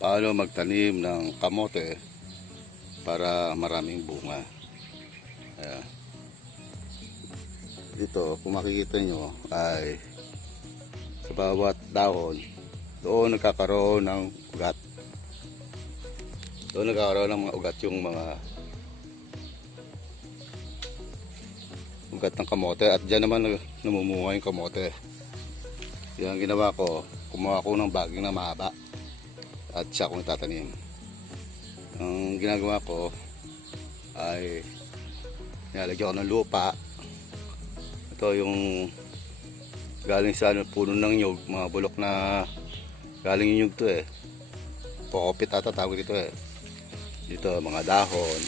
paano magtanim ng kamote para maraming bunga. Ayan. Dito kung makikita nyo ay sa bawat dahon doon nagkakaroon ng ugat. Doon nagkakaroon ng mga ugat, yung mga ugat ng kamote, at dyan naman namumunga yung kamote. Yan ang ginawa ko, kumuha ko ng baging na mahaba at siya kong tatanim. Ang ginagawa ko ay nilalagyan ko ng lupa. Ito yung galing sa puno ng nyug, mga bulok na galing yung nyug to eh. Pokopit ata tawag dito eh. Dito mga dahon.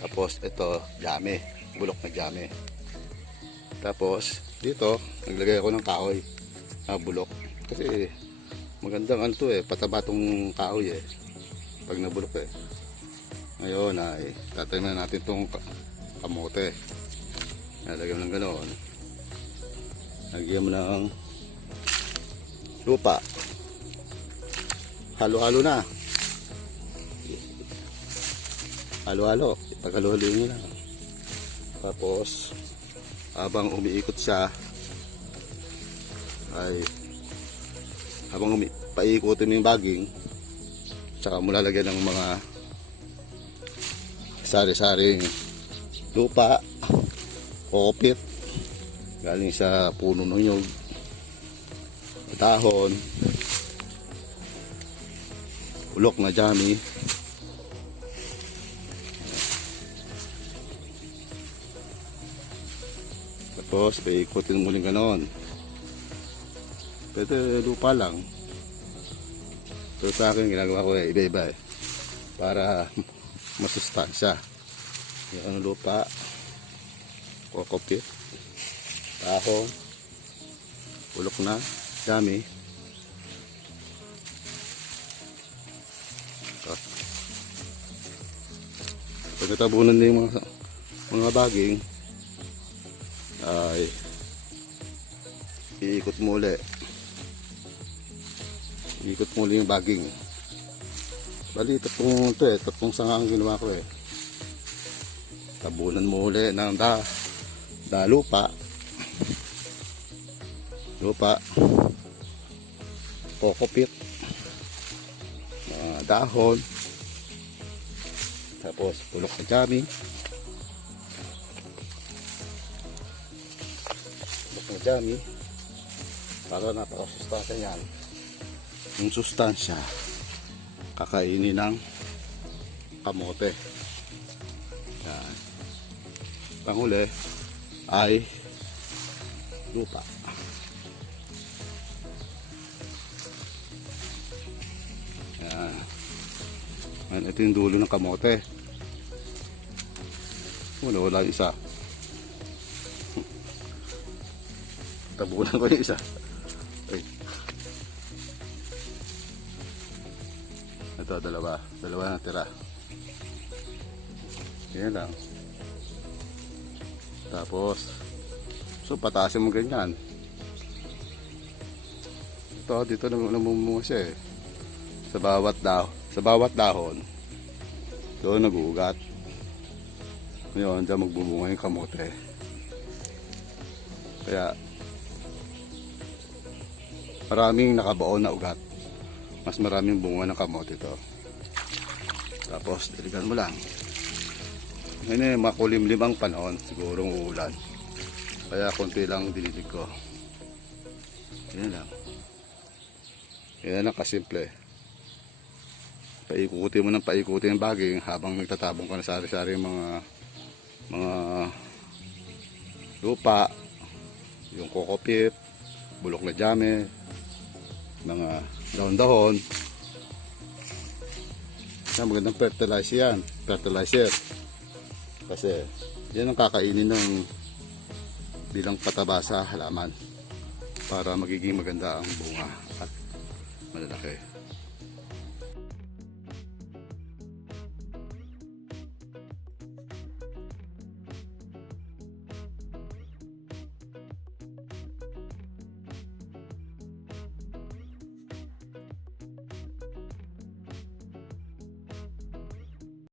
Tapos ito jame, bulok na jame. Tapos dito naglagay ako ng kahoy na bulok. Kasi magandang ano to eh, pataba tong kahoy eh. Pag nabulok eh. Ngayon ay tatanim natin tong kamote. Nalagyan mo ng ganoon. Lagyan mo ng lupa. Halo-halo na. Halo-halo. Pag-halo-halo nyo na. Tapos, habang umiikot siya, ay habang paikutin mo yung baging, saka mo lalagyan ng mga sari-saring lupa, kokopit, galing sa puno ng nyug, dahon, bulok na jami. Tapos paikutin mo rin ganon. Pwede lupa lang. Pero sa akin ginagawa ko eh, iba-iba eh, para masustansya. Yung lupa, kokopit, dahon, bulok na jami. Pag natabunan na yung mga baging, ay iikot mo ulit. Iikot mo ulit yung baging. Bali tatlong sanga ang ginawa ko eh. Tabunan mo ulit ng lupa, kokopit, mga dahon, tapos bulok na jami, para napakasustansya yan. Yung sustansya kakainin ng kamote. Yan. Panghuli ay lupa. Yan. Ito yung dulo ng kamote. Wala yung isa. Tabunan ko yung isa. Ay. Ito dalawa na tira. Yan lang. Tapos patasin mo ganyan. Ito dito namumunga siya eh. Sa bawat dahon doon nag-uugat. Ngayon dyan magbubunga yung kamote. Kaya maraming nakabaon na ugat. Mas maraming bunga ng kamote ito. Tapos diligan mo lang. Ngayon eh, makulimlim ang panahon, sigurong uulan. Kaya konti lang dililig ko. Yan lang. Yan lang kasimple. Paikutin mo ng paikutin yung baging habang nagtatabong ka na sari-sari mga lupa, yung kokopit, bulok na jame, mga dahon-dahon. Magandang fertilizer. Kasi yan ang kakainin ng bilang pataba sa halaman para magiging maganda ang bunga at malalaki.